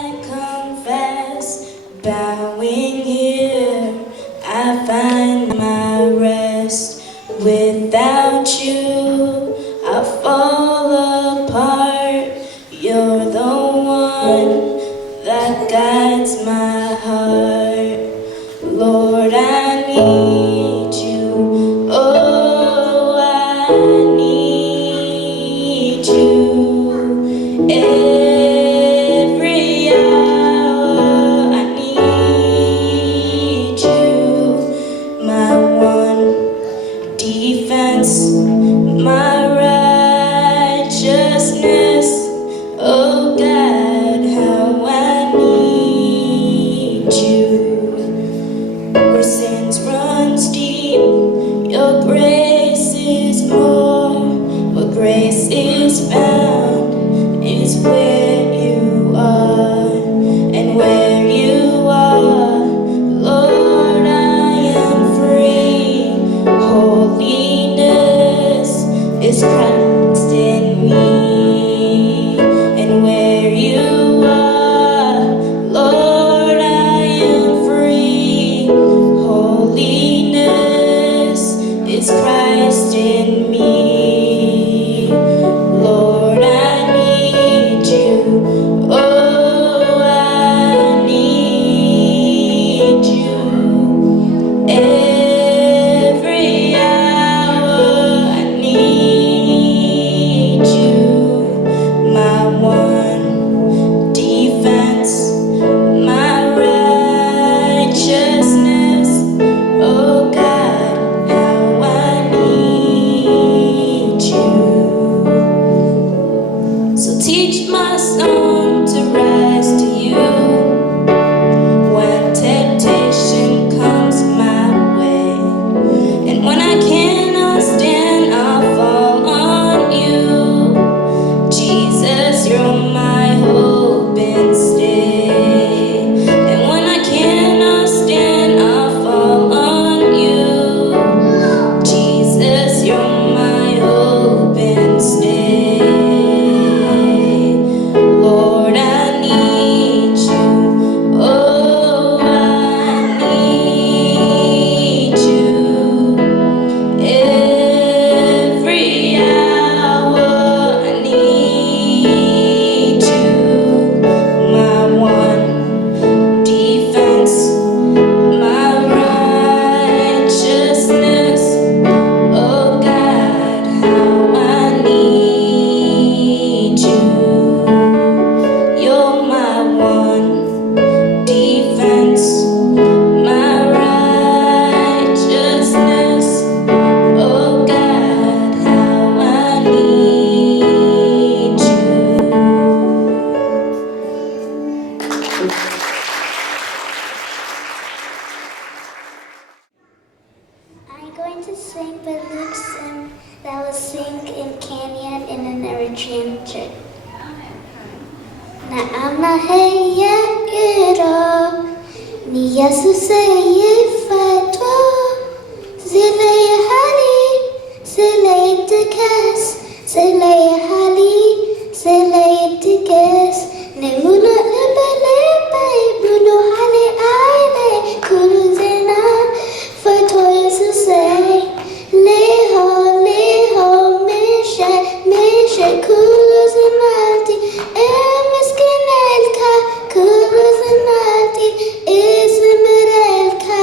I confess, bowing here, I find my rest. Without you, I fall apart. You're the one that guides my heart. Lord, I need you. Oh, I need you. Every hour I need you. My one defense, my righteousness. Oh God, how I need you. Where sins runs deep, your grace is more. Where grace is found is where you are. And where you are, Lord, I am free. Holiness is Christ in me. And where you are, Lord, I am free. Holiness is Christ in me. Lord, I need you. Oh, I need you. Every hour I need you. My one defense, my righteousness. Oh God, how I need you. So teach my song to rise to you when temptation comes my way. And when I cannot stand, I'll fall on you. Jesus, you're my hope and stay. And when I cannot stand, I'll fall on you. Jesus, you're my hope and stay. Lord, I need you. Oh, I need you. Every hour I need you. My one defense, my righteousness. Oh God, how I need you. You're my one defense, my righteousness. Oh God, how I need you. I'm going to sing the Luke hymn that was sung in Kenyan in an Eritrean church. Na amna heye iro ni Yesu seye fatwa zile hali zile tikas zile hali zile tikas ne muno lebele bai muno hali aile kuluzena fatwa Yesu say leho meshe kuluzemati emiskinelka kuluzemati ismirelka.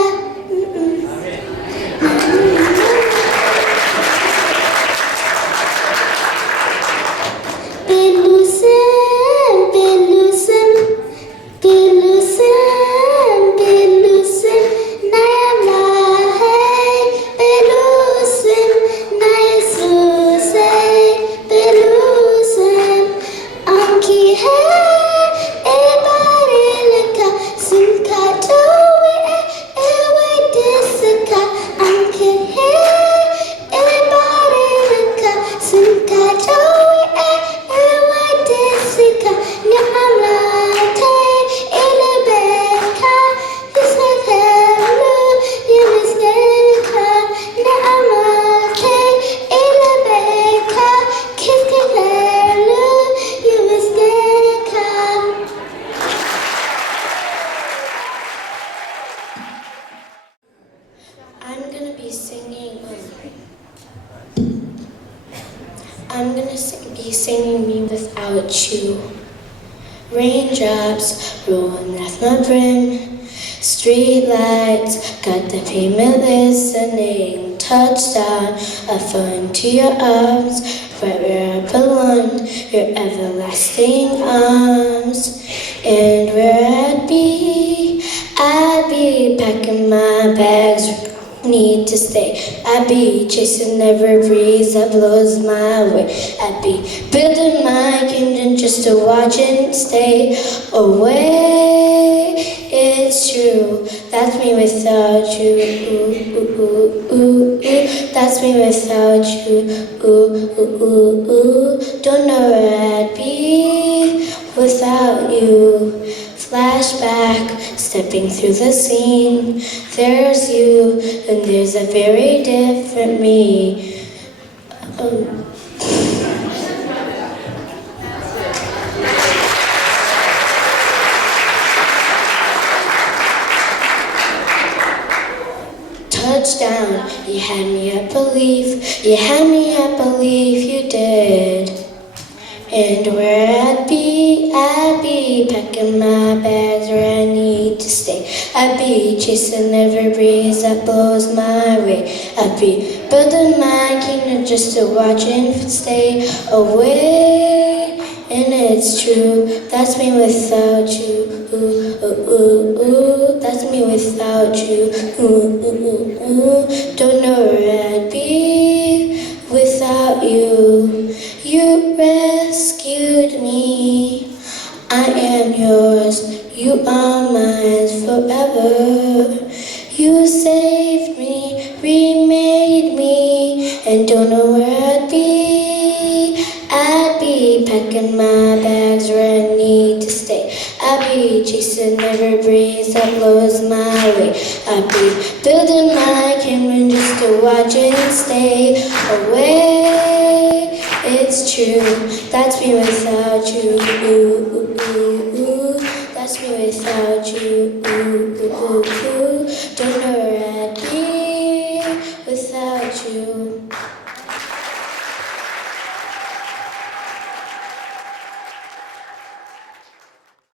I'm gonna be singing Me Without You. Raindrops rolling off my brim. Street lights got the pavement listening. Touchdown, I fall into your arms, right where I belong, your everlasting arms. And where I'd be packing my bags. Need to stay. I'd be chasing every breeze that blows my way. I'd be building my kingdom just to watch and stay away. It's true, that's me without you. Ooh, ooh, ooh, ooh, ooh. That's me without you. Ooh, ooh, ooh, ooh. Don't know where I'd be without you. Flashback, stepping through the scene. There's you, and there's a very different me. Touchdown, you had me up belief, you had me up belief you did. And where I'd be packing my bags where I need to stay. I'd be chasing every breeze that blows my way. I'd be building my kingdom just to watch and stay away. And it's true, that's me without you. Ooh, ooh, ooh, ooh. That's me without you. Ooh, ooh, ooh, ooh. Don't know where I'd be without you. You rescued me, I am yours, you are mine forever. You saved me, remade me, and don't know where I'd be. I'd be packing my bags where I need to stay. I'd be chasing every breeze that blows my way. I'd be building my kingdom just to watch and stay away. It's true, that's me without you. Ooh, ooh, ooh, ooh. That's me without you. Ooh, ooh, ooh, ooh.